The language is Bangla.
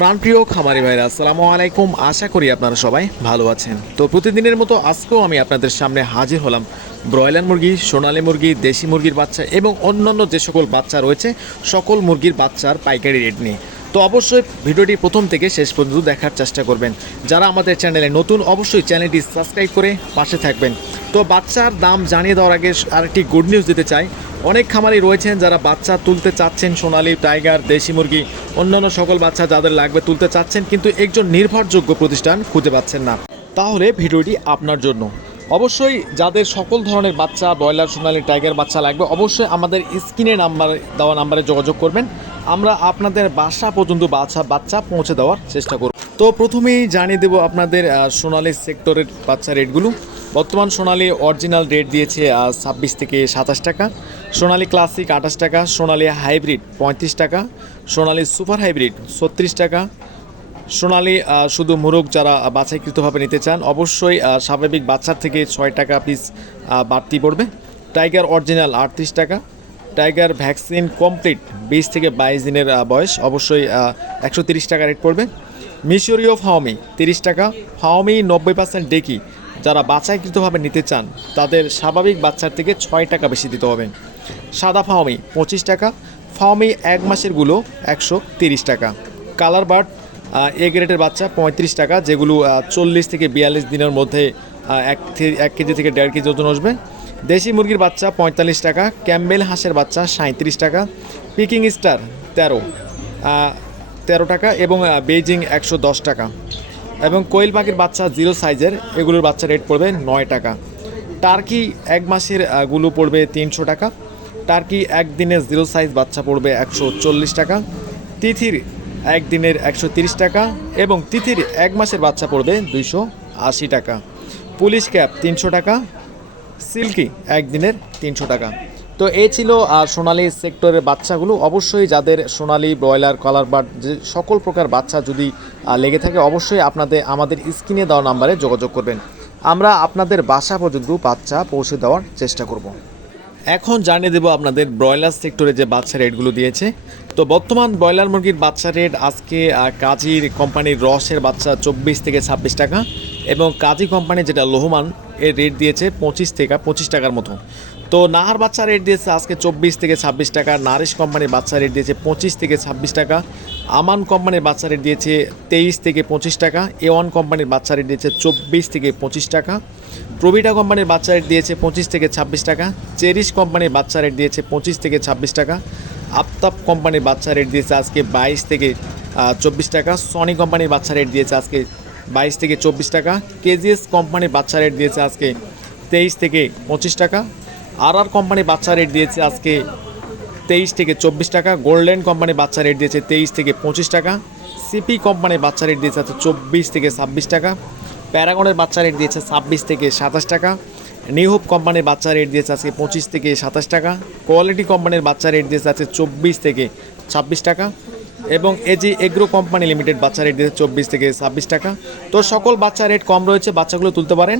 প্রাণপ্রিয় খামারি ভাইরা, আসসালামু আলাইকুম। আশা করি আপনারা সবাই ভালো আছেন। তো প্রতিদিনের মতো আজকেও আমি আপনাদের সামনে হাজির হলাম ব্রয়লার মুরগি, সোনালি মুরগি, দেশি মুরগির বাচ্চা এবং অন্যান্য যে সকল বাচ্চা রয়েছে, সকল মুরগির বাচ্চার পাইকারি রেট নিয়ে। তো অবশ্যই ভিডিওটি প্রথম থেকে শেষ পর্যন্ত দেখার চেষ্টা করবেন। যারা আমাদের চ্যানেলে নতুন, অবশ্যই চ্যানেলটি সাবস্ক্রাইব করে পাশে থাকবেন। তো বাচ্চার দাম জানিয়ে দেওয়ার আগে আরেকটি গুড নিউজ দিতে চাই। অনেক খামারি রয়েছেন যারা বাচ্চা তুলতে চাচ্ছেন, সোনালি, টাইগার, দেশি মুরগি, অন্যান্য সকল বাচ্চা যাদের লাগবে তুলতে চাচ্ছেন, কিন্তু একজন নির্ভরযোগ্য প্রতিষ্ঠান খুঁজে পাচ্ছেন না। তাহলে ভিডিওটি আপনার জন্য। অবশ্যই যাদের সকল ধরনের বাচ্চা, ব্রয়লার, সোনালি, টাইগার বাচ্চা লাগবে, অবশ্যই আমাদের স্ক্রিনে নাম্বার, দেওয়া নাম্বারে যোগাযোগ করবেন। আমরা আপনাদের বাসা পর্যন্ত বাচ্চা বাচ্চা পৌঁছে দেওয়ার চেষ্টা করব। তো প্রথমেই জানিয়ে দেবো আপনাদের সোনালি সেক্টরের বাচ্চা রেটগুলো। বর্তমান সোনালি অরিজিনাল রেট দিয়েছে ছাব্বিশ থেকে সাতাশ টাকা। সোনালি ক্লাসিক আঠাশ টাকা, সোনালি হাইব্রিড পঁয়ত্রিশ টাকা, সোনালি সুপার হাইব্রিড ছত্রিশ টাকা। সোনালি শুধু মুরগ যারা বাছাইকৃতভাবে নিতে চান, অবশ্যই স্বাভাবিক বাচ্চার থেকে ছয় টাকা পিস বাড়তি পড়বে। টাইগার অরিজিনাল আটত্রিশ টাকা টাইগার ভ্যাকসিন কমপ্লিট বিশ থেকে বাইশ দিনের বয়স, অবশ্যই একশো তিরিশ টাকা রেট পড়বে। মিশরীয় ফাওমি তিরিশ টাকা ফাওমি নব্বই পার্সেন্ট ডেকি যারা বাছাইকৃতভাবে নিতে চান, তাদের স্বাভাবিক বাচ্চার থেকে ছয় টাকা বেশি দিতে হবে। সাদা ফাওমি পঁচিশ টাকা ফাওমি এক মাসেরগুলো একশো তিরিশ টাকা। কালার বার্ড এ গ্রেডের বাচ্চা পঁয়ত্রিশ টাকা, যেগুলো চল্লিশ থেকে বিয়াল্লিশ দিনের মধ্যে এক এক কেজি থেকে দেড় কেজি ওজন আসবে। দেশি মুরগির বাচ্চা পঁয়তাল্লিশ টাকা, ক্যাম্বেল হাঁসের বাচ্চা সাঁত্রিশ টাকা, পিকিং স্টার তেরো তেরো টাকা এবং বেইজিং একশো দশ টাকা। এবং কোয়েল পাখির বাচ্চা জিরো সাইজের, এগুলোর বাচ্চা রেট পড়বে নয় টাকা। টার্কি এক মাসেরগুলো পড়বে তিনশো টাকা। টার্কি একদিনের জিরো সাইজ বাচ্চা পড়বে একশো চল্লিশ টাকা। তিথির একদিনের একশো তিরিশ টাকা এবং তিথির এক মাসের বাচ্চা পড়বে দুইশো আশি টাকা। পুলিশ ক্যাপ তিনশো টাকা। সিল্কি একদিনের তিনশো টাকা। তো এই ছিল সোনালি সেক্টরের বাচ্চাগুলো। অবশ্যই যাদের সোনালি, ব্রয়লার, কলার বার্ড যে সকল প্রকার বাচ্চা যদি লেগে থাকে, অবশ্যই আপনাদের, আমাদের স্ক্রিনে দেওয়া নাম্বারে যোগাযোগ করবেন। আমরা আপনাদের বাসা পর্যন্ত বাচ্চা পৌঁছে দেওয়ার চেষ্টা করব। এখন জানিয়ে দেবো আপনাদের ব্রয়লার সেক্টরে যে বাচ্চা রেটগুলো দিয়েছে। তো বর্তমান ব্রয়লার মুরগির বাচ্চা রেট আজকে কাজীর কোম্পানির রসের বাচ্চা চব্বিশ থেকে ছাব্বিশ টাকা এবং কাজী কোম্পানি যেটা লোহমান, এর রেট দিয়েছে পঁচিশ থেকে পঁচিশ টাকার মতো। তো নাহার বাচ্চা রেট দিয়েছে আজকে চব্বিশ থেকে ছাব্বিশ টাকা, নারিশ কোম্পানির বাচ্চা রেট দিয়েছে পঁচিশ থেকে ছাব্বিশ টাকা, আমান কোম্পানির বাচ্চা রেট দিয়েছে তেইশ থেকে পঁচিশ টাকা এ ওয়ান কোম্পানির বাচ্চা রেট দিয়েছে চব্বিশ থেকে পঁচিশ টাকা প্রবিটা কোম্পানির বাচ্চা রেট দিয়েছে পঁচিশ থেকে ছাব্বিশ টাকা, চেরিশ কোম্পানির বাচ্চা রেট দিয়েছে পঁচিশ থেকে ছাব্বিশ টাকা আফতাব কোম্পানির বাচ্চা রেট দিয়েছে আজকে বাইশ থেকে চব্বিশ টাকা, সনি কোম্পানির বাচ্চা রেট দিয়েছে আজকে বাইশ থেকে চব্বিশ টাকা, কেজিএস কোম্পানির বাচ্চা রেট দিয়েছে আজকে তেইশ থেকে পঁচিশ টাকা আর আর কোম্পানির বাচ্চা রেট দিয়েছে আজকে তেইশ থেকে চব্বিশ টাকা, গোল্ডেন কোম্পানির বাচ্চা রেট দিয়েছে তেইশ থেকে পঁচিশ টাকা, সিপি কোম্পানির বাচ্চা রেট দিয়েছে আজকে চব্বিশ থেকে ছাব্বিশ টাকা, প্যারাগনের বাচ্চা রেট দিয়েছে ছাব্বিশ থেকে সাতাশ টাকা নিউ হোপ কোম্পানির বাচ্চা রেট দিয়েছে আজকে পঁচিশ থেকে সাতাশ টাকা, কোয়ালিটি কোম্পানির বাচ্চা রেট দিয়েছে আজকে চব্বিশ থেকে ছাব্বিশ টাকা এবং এজি এগ্রো কোম্পানি লিমিটেড বাচ্চা রেট দিয়েছে চব্বিশ থেকে ছাব্বিশ টাকা। তো সকল বাচ্চা রেট কম রয়েছে, বাচ্চাগুলো তুলতে পারেন।